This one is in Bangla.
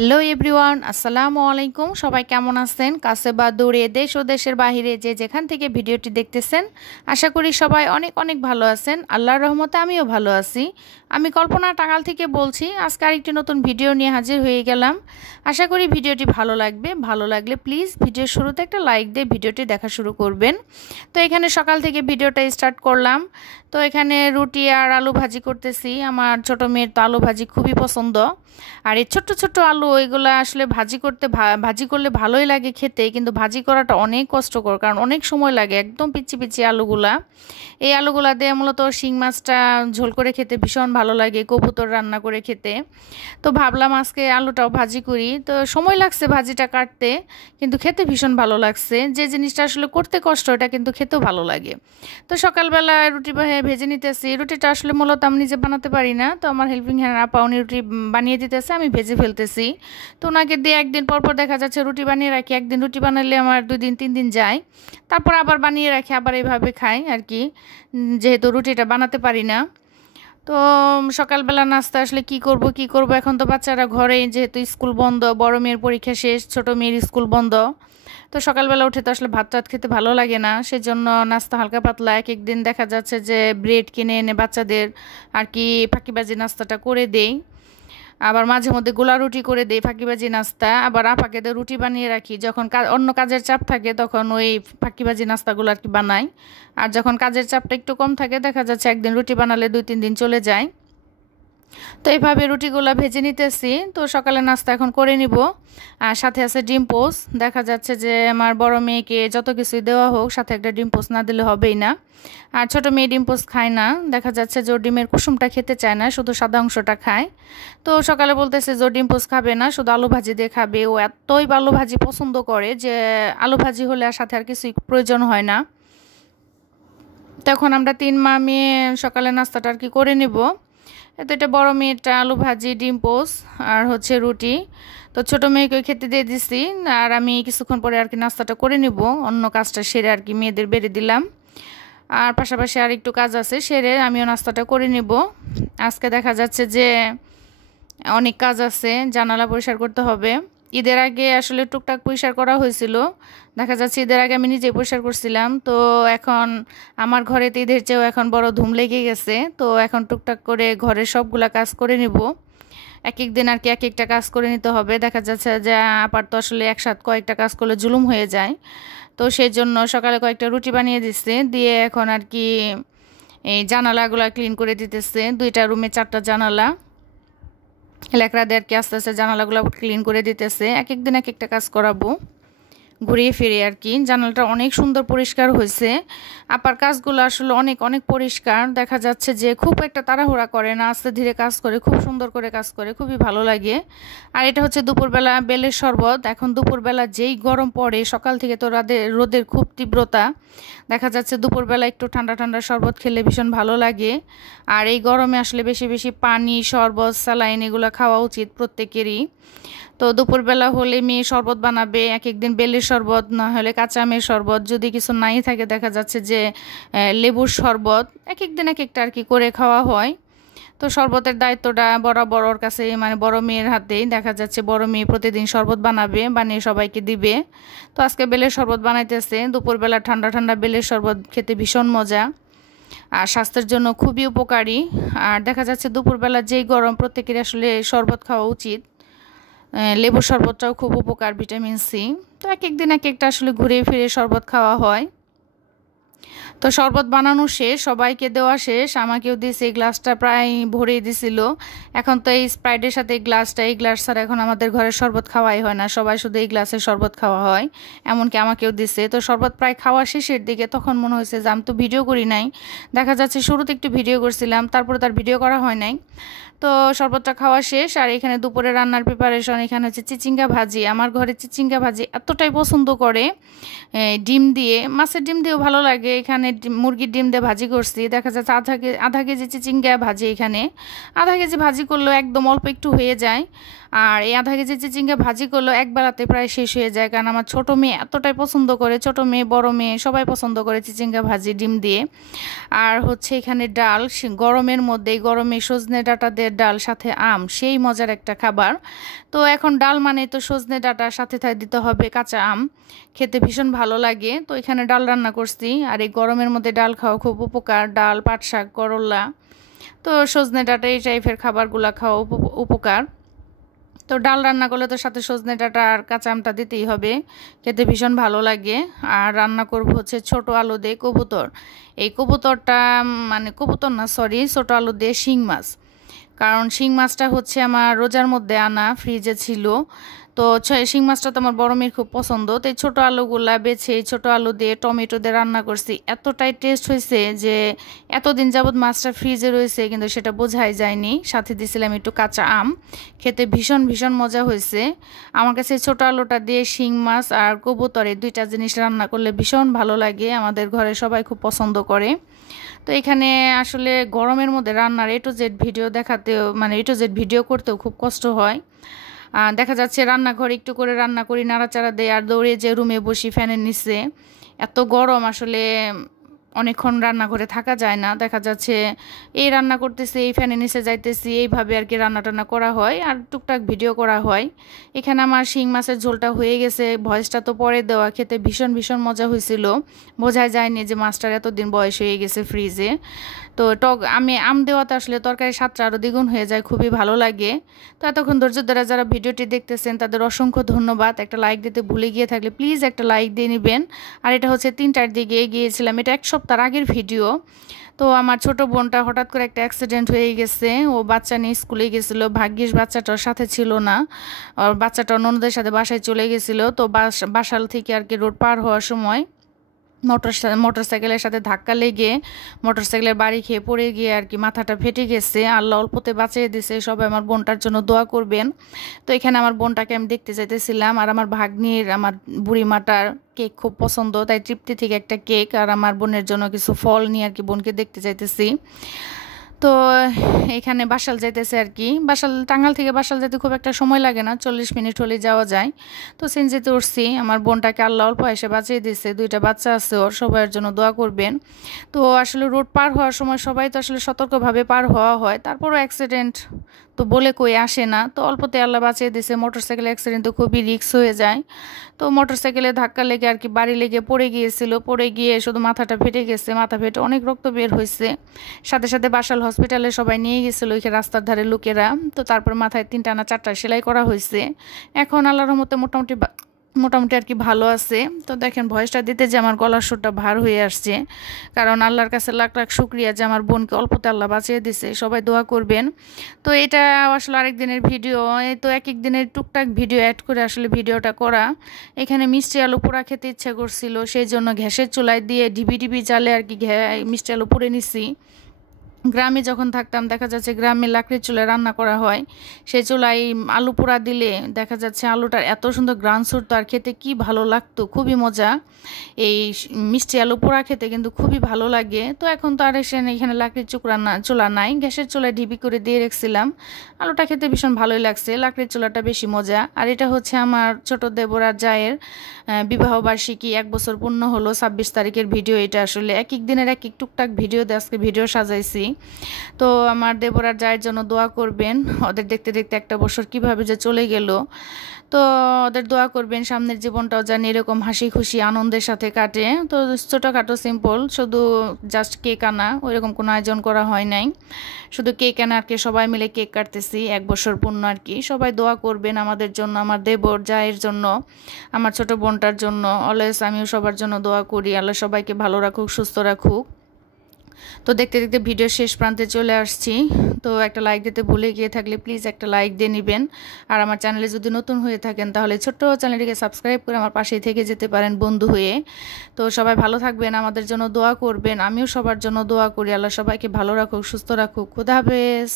হ্যালো এভরিওয়ান, আসসালামু আলাইকুম। সবাই কেমন আছেন? কাছে বা দূরে, দেশ ও দেশের বাইরে যে যেখান থেকে ভিডিওটি দেখতেছেন, আশা করি সবাই অনেক অনেক ভালো আছেন। আল্লাহর রহমতে আমিও ভালো আছি। আমি কল্পনা টাঙ্গাল থেকে বলছি। আজকে আরেকটি নতুন ভিডিও নিয়ে হাজির হয়ে গেলাম। আশা করি ভিডিওটি ভালো লাগবে। ভালো লাগলে প্লিজ ভিডিওর শুরুতে একটা লাইক দিয়ে ভিডিওটি দেখা শুরু করবেন। তো এখানে সকাল থেকে ভিডিওটা স্টার্ট করলাম। তো এখানে রুটি আর আলু ভাজি করতেছি। আমার ছোট মেয়ের তো আলু ভাজি খুবই পছন্দ। আর এই ছোট্ট ছোট্ট আলু এগুলো আসলে ভাজি করলে ভালোই লাগে খেতে, কিন্তু ভাজি করাটা অনেক কষ্টকর, কারণ অনেক সময় লাগে। একদম পিচ্ছি পিচ্ছি আলুগুলা। এই আলুগুলা দিয়ে মূলত শিং মাছটা ঝোল করে খেতে ভীষণ ভালো লাগে, কবুতর রান্না করে খেতে। তো ভাবলাম আজকে আলুটাও ভাজি করি। তো সময় লাগছে ভাজিটা কাটতে, কিন্তু খেতে ভীষণ ভালো লাগছে। যে জিনিসটা আসলে করতে কষ্ট, এটা কিন্তু খেতেও ভালো লাগে। তো সকালবেলা রুটি ভেজে নিতেছি। রুটিটা আসলে মূলত আমি নিজে বানাতে পারি না, তো আমার হেল্পিং হ্যান্ড আপা উনি রুটি বানিয়ে দিতেছে, আমি ভেজে ফেলতেছি। তো ওনাকে দিয়ে একদিন পর পর দেখা যাচ্ছে রুটি বানিয়ে রাখি। একদিন রুটি বানালে আমার 2 দিন 3 দিন যায়। তারপর আবার বানিয়ে রাখি, আবার এইভাবে খাই আর কি, যেহেতু রুটিটা বানাতে পারি না। তো সকালবেলা নাস্তা আসলে কি করব এখন তো বাচ্চারা ঘরে, যেহেতু স্কুল বন্ধ, বড় মেয়ের পরীক্ষা শেষ, ছোট মেয়ের স্কুল বন্ধ। তো সকালবেলা উঠে তো আসলে ভাত টাত খেতে ভালো লাগে না, সেজন্য নাস্তা হালকা পাতলা এক এক দিন দেখা যাচ্ছে যে ব্রেড কিনে এনে বাচ্চাদের আর কি ফাঁকিবাজি নাস্তাটা করে দেই। আবার মাঝে মধ্যে গোলা রুটি করে দেই ফাঁকিবাজি নাস্তা। আবার আপাকে তো রুটি বানিয়ে রাখি, যখন অন্য কাজের চাপ থাকে তখন ওই ফাঁকিবাজি নাস্তাগুলো আর কি বানাই। আর যখন কাজের চাপটা একটু কম থাকে দেখা যাচ্ছে একদিন রুটি বানালে 2-3 দিন চলে যায়। তো এইভাবে রুটিগুলো ভেজে নিতেছি। তো সকালে নাস্তা এখন করে নিব। আর সাথে আছে ডিম পোস্ট। দেখা যাচ্ছে যে আমার বড় মেয়েকে যত কিছুই দেওয়া হোক, সাথে একটা ডিম পোস্ট না দিলে হবেই না। আর ছোট মেয়ে ডিম পোস্ট খায় না, দেখা যাচ্ছে যে ও ডিমের কুসুমটা খেতে চায় না, শুধু সাদা অংশটা খায়। তো সকালে বলতেছে যে ও ডিম পোস্ট খাবে না, শুধু আলু ভাজি দিয়ে খাবে। ও এতই আলু ভাজি পছন্দ করে যে আলু ভাজি হলে আর সাথে আর কিছুই প্রয়োজন হয় না। তখন আমরা 3 মা মেয়ে সকালে নাস্তাটা আর কি করে নিব। এতো এটা বড় মেয়েটা আলু ভাজি, ডিম পোস্ট আর হচ্ছে রুটি। তো ছোট মেয়েকে খেতে দিয়ে দিছি। আর আমি কিছুক্ষণ পরে আর কি নাস্তাটা করে নিব, অন্য কাজটা সেরে আর কি মেয়েদের বেড়ে দিলাম। আর পাশাপাশি আর একটু কাজ আছে, সেরে আমিও নাস্তাটা করে নিব। আজকে দেখা যাচ্ছে যে অনেক কাজ আছে, জানালা পরিষ্কার করতে হবে। ঈদের আগে আসলে টুকটাক পরিষ্কার করা হয়েছিল, দেখা যাচ্ছে ঈদের আগে আমি নিজে পরিষ্কার করছিলাম। তো এখন আমার ঘরেতে ঈদের চেয়েও এখন বড় ধুম লেগে গেছে। তো এখন টুকটাক করে ঘরের সবগুলা কাজ করে নিব। এক এক দিন আর কি এক একটা কাজ করে নিতে হবে। দেখা যাচ্ছে যে আপার তো আসলে একসাথে কয়েকটা কাজ করলে জুলুম হয়ে যায়। তো সেই জন্য সকালে কয়েকটা রুটি বানিয়ে দিচ্ছে, দিয়ে এখন আর কি এই জানালাগুলো ক্লিন করে দিতেছে। 2টা রুমে 4টা জানালা লেকড়া দিয়ে আর কি আস্তে আস্তে জানালাগুলো ক্লিন করে দিতেছে। এক এক দিন এক একটা কাজ করাবো ঘুরিয়ে ফিরে আর কি। জানালাটা অনেক সুন্দর পরিষ্কার হয়েছে। আপার কাজগুলো আসলে অনেক অনেক পরিষ্কার, দেখা যাচ্ছে যে খুব একটা তাড়াহুড়া করে না, আস্তে ধীরে কাজ করে, খুব সুন্দর করে কাজ করে, খুবই ভালো লাগে। আর এটা হচ্ছে দুপুরবেলা বেলের শরবত। এখন দুপুরবেলা যেই গরম পড়ে, সকাল থেকে তো রোদের খুব তীব্রতা, দেখা যাচ্ছে দুপুরবেলা একটু ঠান্ডা ঠান্ডা শরবত খেলে ভীষণ ভালো লাগে। আর এই গরমে আসলে বেশি বেশি পানি, শরবত, স্যালাইন এগুলো খাওয়া উচিত প্রত্যেকেরই। তো দুপুরবেলা হলে মেয়ে শরবত বানাবে, এক একদিন বেলের শরবত, না হলে কাঁচা আমের শরবত, যদি কিছু নাই থাকে দেখা যাচ্ছে যে লেবুর শরবত, এক একদিন এক একটা আর কি করে খাওয়া হয়। তো শরবতের দায়িত্বটা বরাবর ওর কাছে, মানে বড় মেয়ের হাতেই। দেখা যাচ্ছে বড় মেয়ে প্রতিদিন শরবত বানাবে, বানিয়ে সবাইকে দিবে। তো আজকে বেলের শরবত বানাইতেছে। দুপুরবেলা ঠান্ডা ঠান্ডা বেলের শরবত খেতে ভীষণ মজা, আর স্বাস্থ্যের জন্য খুবই উপকারী। আর দেখা যাচ্ছে দুপুরবেলা যেই গরম, প্রত্যেকেরই আসলে শরবত খাওয়া উচিত। লেবুর শরবতটাও খুব উপকার, ভিটামিন সি। তো এক এক দিন এক একটা আসলে ঘুরে ফিরে শরবত খাওয়া হয়। তো শরবত বানানো শেষ, সবাইকে দেওয়া শেষ, আমাকেও দিয়েছে। এই গ্লাসটা প্রায় ভরেই দিছিল। এখন তো এই স্প্রাইটের সাথে এই গ্লাস ছাড়া এখন আমাদের ঘরে শরবত খাওয়াই হয় না, সবাই শুধু এই গ্লাসে শরবত খাওয়া হয়। এমনকি আমাকেও দিছে। তো শরবত প্রায় খাওয়া শেষের দিকে, তখন মনে হয়েছে যে আমি তো ভিডিও করি নাই। দেখা যাচ্ছে শুরুতে একটু ভিডিও করছিলাম, তারপরে তার ভিডিও করা হয় নাই। তো শরবতটা খাওয়া শেষ। আর এখানে দুপুরে রান্নার প্রিপারেশন, এখানে হচ্ছে চিচিঙ্গা ভাজি। আমার ঘরে চিচিঙ্গা ভাজি এতটাই পছন্দ করে, ডিম দিয়ে, মাছের ডিম দিয়েও ভালো লাগে। এখানে মুরগির ডিম দিয়ে ভাজি করছি। দেখা যাচ্ছে আধা কেজি চিচিঙ্গা ভাজি, এখানে আধা কেজি ভাজি করলেও একদম অল্প একটু হয়ে যায়। আর এই আধা কেজি চিচিঙ্গা ভাজিগুলো একবেলাতে প্রায় শেষ হয়ে যায়, কারণ আমার ছোটো মেয়ে এতটাই পছন্দ করে, ছোটো মেয়ে বড় মেয়ে সবাই পছন্দ করে চিচিঙ্গা ভাজি ডিম দিয়ে। আর হচ্ছে এখানে ডাল, গরমের মধ্যে গরমে সজনে ডাঁটা দিয়ে ডাল সাথে আম, সেই মজার একটা খাবার। তো এখন ডাল মানে তো সজনে ডাঁটার সাথে দিতে হবে কাঁচা আম, খেতে ভীষণ ভালো লাগে। তো এখানে ডাল রান্না করছি, আর এই গরমের মধ্যে ডাল খাওয়া খুব উপকার, ডাল, পাট শাক, করলা, তো সজনে ডাঁটা এই টাইপের খাবারগুলো খাওয়া উপকার। তো ডাল রান্না করলে তো সাথে সজনে ডাঁটা আর কাঁচা আমটা দিতেই হবে, খেতে ভীষণ ভালো লাগে। আর রান্না করব হচ্ছে ছোট আলু দিয়ে কবুতর। এই কবুতরটা মানে কবুতর না, সরি, ছোট আলু দিয়ে শিং মাছ। কারণ শিং মাছটা হচ্ছে আমার রোজার মধ্যে আনা, ফ্রিজে ছিল। তো শিং মাছটা তো আমার বড় মেয়ের খুব পছন্দ। তো এই ছোটো আলুগুলা বেছে ছোটো আলু দিয়ে টমেটো দিয়ে রান্না করছি, এতটাই টেস্ট হয়েছে যে এতদিন যাবৎ মাছটা ফ্রিজে রয়েছে কিন্তু সেটা বোঝাই যায়নি। সাথে দিয়েছিলাম একটু কাঁচা আম, খেতে ভীষণ ভীষণ মজা হয়েছে। আমার কাছে ছোটো আলুটা দিয়ে শিং মাছ আর কবুতরে দুইটা জিনিস রান্না করলে ভীষণ ভালো লাগে, আমাদের ঘরে সবাই খুব পছন্দ করে। তো এখানে আসলে গরমের মধ্যে রান্নার A to Z ভিডিও দেখাতেও, মানে A to Z ভিডিও করতেও খুব কষ্ট হয়। দেখা যাচ্ছে রান্নাঘরে একটু করে রান্না করি, নাড়াচাড়া দেয়, আর দৌড়ে যে রুমে বসি ফ্যানের নিচে। এত গরম আসলে অনেকক্ষণ রান্না করে থাকা যায় না। দেখা যাচ্ছে এই রান্না করতেছি, এই ফ্যানের নিচে যাইতেছি, এইভাবে আর কি রান্না টান্না করা হয়, আর টুকটাক ভিডিও করা হয়। এখানে আমার শিং মাছের ঝোলটা হয়ে গেছে, ভয়েসটা তো পরে দেওয়া, খেতে ভীষণ ভীষণ মজা হয়েছিল, বোঝাই যায়নি যে মাছটার এতদিন বয়স হয়ে গেছে ফ্রিজে। তো আম দেওয়াতে আসলে তরকারি স্বাদটা আরও দ্বিগুণ হয়ে যায়, খুবই ভালো লাগে। তো এতক্ষণ ধৈর্য ধরে যারা ভিডিওটি দেখতেছেন তাদের অসংখ্য ধন্যবাদ। একটা লাইক দিতে ভুলে গিয়ে থাকলে প্লিজ একটা লাইক দিয়ে নেবেন। আর এটা হচ্ছে 3টার দিকে গিয়েছিলাম, এটা 1 সপ্তাহ আগের ভিডিও। তো আমার ছোট বোনটা হঠাৎ করে একটা অ্যাক্সিডেন্ট হয়ে গেছে, ও বাচ্চা নিয়ে স্কুলে গেছিলো, ভাগ্যিস বাচ্চাটার সাথে ছিল না, আর বাচ্চাটা ননদের সাথে বাসায় চলে গেছিলো। তো বাসাল থেকে আর কি রোড পার হওয়ার সময় মোটরসাইকেলের সাথে ধাক্কা লেগে মোটরসাইকেলের বাড়ি খেয়ে পড়ে গিয়ে আর কি মাথাটা ফেটে গেছে। আল্লাহ অল্পতে বাঁচিয়ে দিছে, সবাই আমার বোনটার জন্য দোয়া করবেন। তো এখানে আমার বোনটাকে আমি দেখতে চাইতেছিলাম, আর আমার ভাগ্নির, আমার বুড়ি মাটার কেক খুব পছন্দ, তাই তৃপ্তি থেকে একটা কেক আর আমার বোনের জন্য কিছু ফল নিয়ে আর কি বোনকে দেখতে চাইতেছি। তো এখানে বাসাল যাইতেছে আর কি, টাঙ্গাইল থেকে বাসাল যেতে খুব একটা সময় লাগে না, 40 মিনিট হলে যাওয়া যায়। তো সিনজিতে উঠছি, আমার বোনটাকে আল্লাহ অল্প এসে বাঁচিয়ে দিচ্ছে, 2টা বাচ্চা আছে ওর, সবার জন্য দোয়া করবেন। তো আসলে রোড পার হওয়ার সময় সবাই তো আসলে সতর্কভাবে পার হওয়া হয়, তারপরও অ্যাক্সিডেন্ট তো বলে কই আসে না, তো অল্পতে আল্লাহ বাঁচিয়ে দিছে। মোটরসাইকেল অ্যাক্সিডেন্ট তো খুবই রিস্ক হয়ে যায়। তো মোটরসাইকেলে ধাক্কা লেগে আর কি বাড়ি লেগে পড়ে গিয়েছিল, পড়ে গিয়ে শুধু মাথাটা ফেটে গেছে, মাথা ফেটে অনেক রক্ত বের হয়েছে। সাথে সাথে বাসাল হসপিটালে সবাই নিয়ে গেছিলো ওইখানে রাস্তার ধারে লোকেরা। তো তারপর মাথায় 3টা না 4টা সেলাই করা হয়েছে, এখন আল্লাহর রহমতে মোটামুটি আর কি ভালো আছে। তো দেখেন ভয়েসটা দিতে যে আমার গলার সুরটা ভার হয়ে আসছে, কারণ আল্লাহর কাছে লাখ লাখ শুক্রিয়া যে আমার বোনকে অল্পতে আল্লাহ বাঁচিয়ে দিছে, সবাই দোয়া করবেন। তো এটা আসলে আরেক দিনের ভিডিও, এই তো এক দিনের টুকটাক ভিডিও অ্যাড করে আসলে ভিডিওটা করা। এখানে মিষ্টি আলু পোড়া খেতে ইচ্ছা করছিল, সেই জন্য গ্যাসের চুলায় দিয়ে ঢিবি জালে আর কি মিষ্টি আলু পুড়ে নিছি। গ্রামে যখন থাকতাম দেখা যাচ্ছে গ্রামে লাকড়ির চুলায় রান্না করা হয়, সেই চুলায় আলু পোড়া দিলে দেখা যাচ্ছে আলুটার এত সুন্দর গ্রান ছুটতো, আর খেতে কি ভালো লাগতো, খুবই মজা। এই মিষ্টি আলু পোড়া খেতে কিন্তু খুবই ভালো লাগে। তো এখন তো আর এখানে লাকড়ির চুলা নাই, গ্যাসের চুলায় ঢিবি করে দিয়ে রেখেছিলাম, আলুটা খেতে ভীষণ ভালোই লাগছে, লাকড়ির চুলাটা বেশি মজা। আর এটা হচ্ছে আমার ছোট দেবরার জায়ের বিবাহবার্ষিকী, 1 বছর পূর্ণ হলো, 26 তারিখের ভিডিও এটা। আসলে এক দিনের এক টুকটাক ভিডিও দিয়ে আজকে ভিডিও সাজাইছি। তো আমার দেবরার জায়ের জন্য দোয়া করবেন, ওদের দেখতে দেখতে 1টা বছর কিভাবে যে চলে গেল। তো ওদের দোয়া করবেন সামনের জীবনটাও যেন এরকম হাসি খুশি আনন্দের সাথে কাটে। তো ছোটোখাটো সিম্পল, শুধু জাস্ট কেক আনা, ওইরকম কোনো আয়োজন করা হয় নাই, শুধু কেক আনা আর কি, সবাই মিলে কেক কাটতেছি, 1 বছর পূর্ণ আর কি। সবাই দোয়া করবেন আমাদের জন্য, আমার দেবর জায়ের জন্য, আমার ছোট বোনটার জন্য। অলওয়েজ আমিও সবার জন্য দোয়া করি, আল্লাহ সবাইকে ভালো রাখুক, সুস্থ রাখুক। তো দেখতে দেখতে ভিডিও শেষ প্রান্তে চলে আসছি। তো একটা লাইক দিতে ভুলে গিয়ে থাকলে প্লিজ একটা লাইক দিয়ে নেবেন। আর আমার চ্যানেলে যদি নতুন হয়ে থাকেন তাহলে ছোট্ট চ্যানেলটিকে সাবস্ক্রাইব করে আমার পাশেই থেকে যেতে পারেন বন্ধু হয়ে। তো সবাই ভালো থাকবেন, আমাদের জন্য দোয়া করবেন, আমিও সবার জন্য দোয়া করি, আল্লাহ সবাইকে ভালো রাখুক, সুস্থ রাখুক। খুদা হাফেজ।